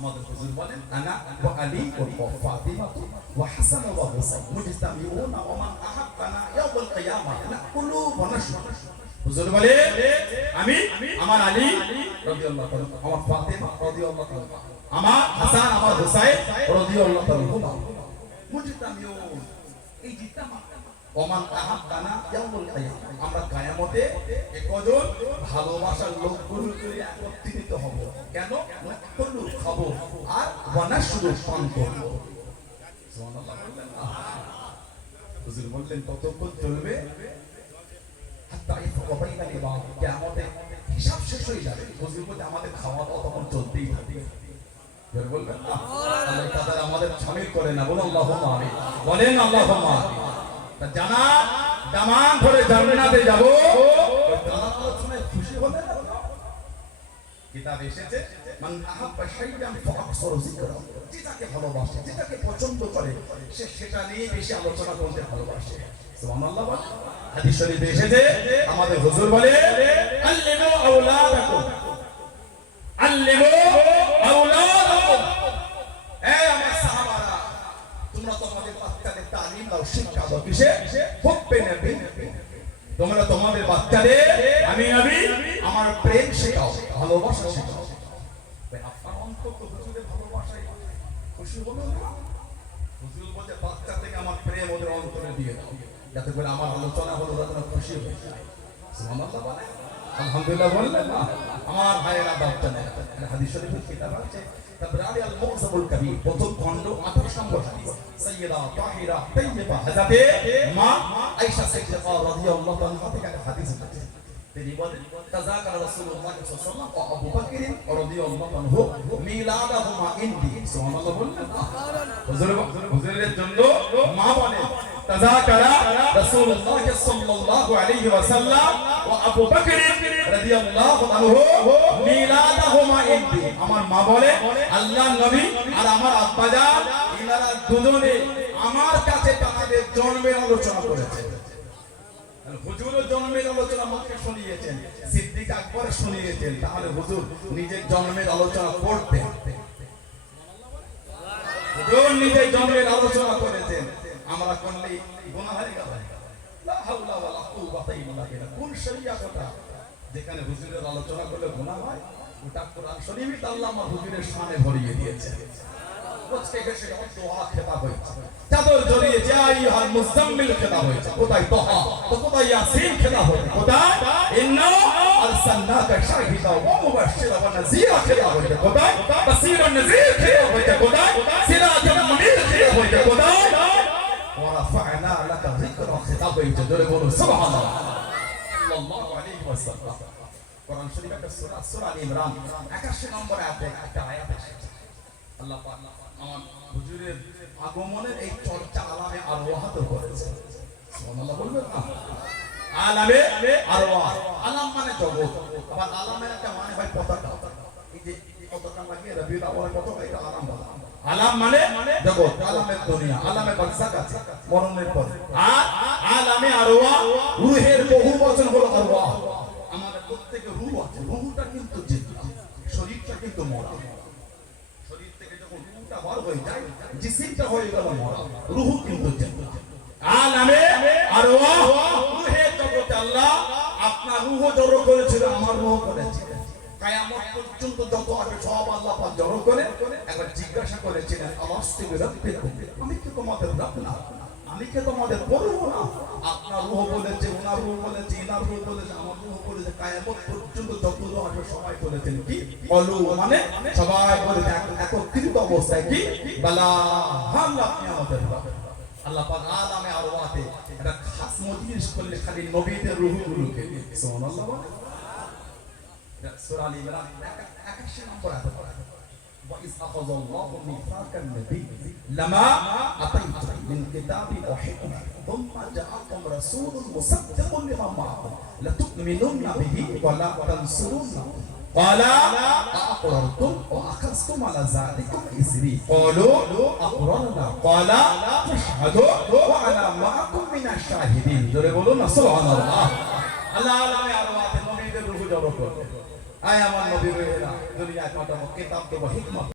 আমাদের হুজুর বলেন আনা ওয়া আলী ওয়া ফাতিমা ওয়া হাসান ওয়া হুসাইন মুজতামিউনা ওয়া মান আহাব্বানা ইয়াউমুল কিয়ামাহ নাকুলু ওয়া নাশরাব। হুজুর বলে আমি আমার আলী রাদিয়াল্লাহু তাআলা, আমার ফাতিমা রাদিয়াল্লাহু তাআলা, আমার হাসান আমার হুসাইন রাদিয়াল্লাহু তাআলা মুজতামিউন, এই জিতামা ওমান আহাব্বানা ইয়াউমুল কিয়ামাহ, আমরা কিয়ামতে একজন ভালোবাসার লোকগুলো করে একত্রিত হব। কেন? নাকুলু খাবো আর ওয়া নাশরাব পান করব। সুবহানাল্লাহ বললেন না? হুজুর বললেন ততক্ষণ চলবে হাত্তা ইফা বাইনা লিবাদ, কিয়ামতে হিসাব শেষ হয়ে যাবে। হুজুর বলতে আমাদের খাওয়া দাওয়া তখন চলতেই থাকবে। যারা বলবেন না আল্লাহ তাআলা আমাদের শামিল করে না, বলুন আল্লাহুম্মা আমিন, বলেন আল্লাহুম্মা আমিন। তা জানা দামান ধরে জান্নাতে যাব, ওই দালাল আলোচনা খুশি হলেন না? কিতাব এসেছে মান আহাব্বা শাইআন ফাআকসারু যিকরা, যেটাকে ভালোবাসে যেটাকে পছন্দ করে সে সেটা নিয়ে বেশি আলোচনা করতে ভালোবাসে। সুবহানাল্লাহ। হাদিস শরীফে এসেছে আমাদের হুজুর বলে আল্লিমু আওলাদাকুম, আল্লিমু আওলাদাকুম, এই আমার সাহাবারা তোমরা তোমাদের বাচ্চাদের তালিম দাও, শিক্ষা দাও। কিসে? হুব্বে নবী, তোমরা তোমাদের বাচ্চাদের আমি নবী আমার প্রেম শেখাও, ভালোবাসা শেখাও। ভাই আপনার অন্তত হুজুরের ভালোবাসায় খুশি হলো না? হুজুর বলে বাচ্চা থেকে আমার প্রেম ওদের অন্তরে দিয়ে দাও, যাতে করে আমার আলোচনা হলো ওরা খুশি হয়ে যায়। সুবহানাল্লাহ বলে আলহামদুলিল্লাহ বললেন না? আমার ভাইয়েরা বাচ্চা নেই। হাদিস শরীফের কিতাব আছে তাবরানি আল মুযযাবুল কবীর প্রথম খণ্ড 28 নম্বর হাদিস, সাইয়্যিদা তাহিরা তাইয়্যিবা হযরতে মা আয়েশা সিদ্দিকা রাদিয়াল্লাহু তাআলা থেকে হাদিস আছে। তিনি বলেন তাযাকারা রাসূলুল্লাহ সাল্লাল্লাহু আলাইহি ওয়াসাল্লাম ওয়া আবু বকর রাদিয়াল্লাহু আনহু মিলাদাহুমা ইনদি। সুবহানাল্লাহ বললেন না? হুজুরের জন্য মা বলেন তাযাকারা রাসূলুল্লাহ সাল্লাল্লাহু আলাইহি ওয়াসাল্লাম ওয়া আবু বকর রাদিয়াল্লাহু আনহু মিলাদাহুমা ইনদি। আমার মা বলে আল্লাহর নবী আর আমার আব্বাজান ইনারা দুজনে আমার কাছে তাদের জন্মের আলোচনা করেছেন। হুজুরের জন্মের আলোচনা মাকে শুনিয়েছেন, সিদ্দিক আকবর শুনিয়েছেন, তাহলে হুজুর নিজের জন্মের আলোচনা করতেন। হুজুর নিজের জন্মের আলোচনা করেছেন, আমরা করলে গুনাহ হয়ে গেল। লা হাওলা ওয়ালা কুওয়াতা ইল্লা বিল্লাহ। কোন শরীয়ত ওটা যেখানে হুজুরের আলোচনা করলে গুনাহ হয়? ওটা কোরআন শরীফে আল্লাহ আমার হুজুরের শানে ভরিয়ে দিয়েছে। চাদর জড়িয়ে আইয়ুহাল মুযাম্মিল খেলা হয়েছে, কোথায় তাহা তো কোথায় ইয়াসিন খেলা হয়েছে, কোথায় ইন্না আরসালনাকা শাহিদা ওয়া মুবাশশিরা ওয়া নাযীরা খেলা হয়েছে, কোথায় বাশীরান নাযীর খেলা হয়েছে, কোথায় সিরাজান মুনীর খেলা হয়েছে, কোথায় ওয়া রাফা'না লাকা যিকরা খেলা হয়েছে। জোরে বলুন সুবহানাল্লাহ। সাল্লাল্লাহু আলাইহি ওয়াসাল্লাম কোরআন শরীফের সূরা সূরা আল ইমরান 81 নম্বর আয়াতে একটা আয়াত আছে। আল্লাহ পাক আমার হুজুরের আগমনের এই চর্চা আলামে আরওয়াহতে করেছে। সুবহানাল্লাহ বলবেন না? আলামে আরওয়াহ, আলাম মানে জগৎ, আবার আলামের একটা মানে ভাই পতাকা। এই যে পতাকা লাগিয়ে রবিউল আউয়াল পতাকা, এটা আলাম বলা। আলাম মানে জগৎ, আলামের দুনিয়া, আলামে বারজাক আছে মরণের পরে, আর আলামে আরওয়াহ রূহের বহু বচন হলো আরওয়াহ। আমাদের প্রত্যেকটা রূহ আছে, রূহটা কিন্তু জিন্দা, শরীরটা কিন্তু মরা। শরীর থেকে যখন রূহটা বার হয়ে যায়, জিসিমটা হয়ে গেল মরা, রূহ কিন্তু জিন্দা। আলামে আরওয়াহ রূহের জগতে আল্লাহ আপনার রূহ জড়ো করেছিল, আমার রূহ করেছিল। কিয়ামত পর্যন্ত যত আসবে সব আল্লাহ পাক জড়ো করে একবার জিজ্ঞাসা করেছিলেন আলাস্তু বিরাব্বিকুম, আমি কি তোমাদের রব না? আমি কি তোমাদের প্রভু না? আপনার রূহ বলেছে, ওনার রূহ বলেছে, ইনার রূহ বলেছে, আমার রূহ বলেছে। কিয়ামত পর্যন্ত যত আসবে সবাই বলেছেন কি কলু, মানে সবাই বলেছে একত্রিত অবস্থায় কি বালা হাম, আপনি আমাদের রব। আল্লাহ পাক আলামে আরওয়াতে একটা খাস মজলিস করলে খালি নবীদের রূহগুলোকে। সুবহানাল্লাহ। সূরা আল ইমরান 81 নম্বর আয়াত। ওয়া ইয আখাযাল্লাহু মিসাকান নবী লামা আতাইতুম মিন কিতাবিন ওয়া হিকমাতিন থুম্মা জাআকুম রাসূলুন মুসাদ্দিকুন লিমা মা'akum লাতু'মিনুন্না বিহি ওয়া লা তানসুরুন্নাহু ক্বালা আ'আকরারতুম ওয়া আখাযতুম আলা যালিকুম ইসরি ক্বালু আ'আকরারনা ক্বালা ফাশহাদু ওয়া আনা মা'akum মিনাশ শাহিদিন। জোরে বলুন না সুবহানাল্লাহ। আল্লাহ আলামে আরওয়াতে নবীদের রূহ জড়ো করে, আয় আমার নবী রয়েরা দুনিয়ায় পাঠানো কিতাব দেব, হিকমত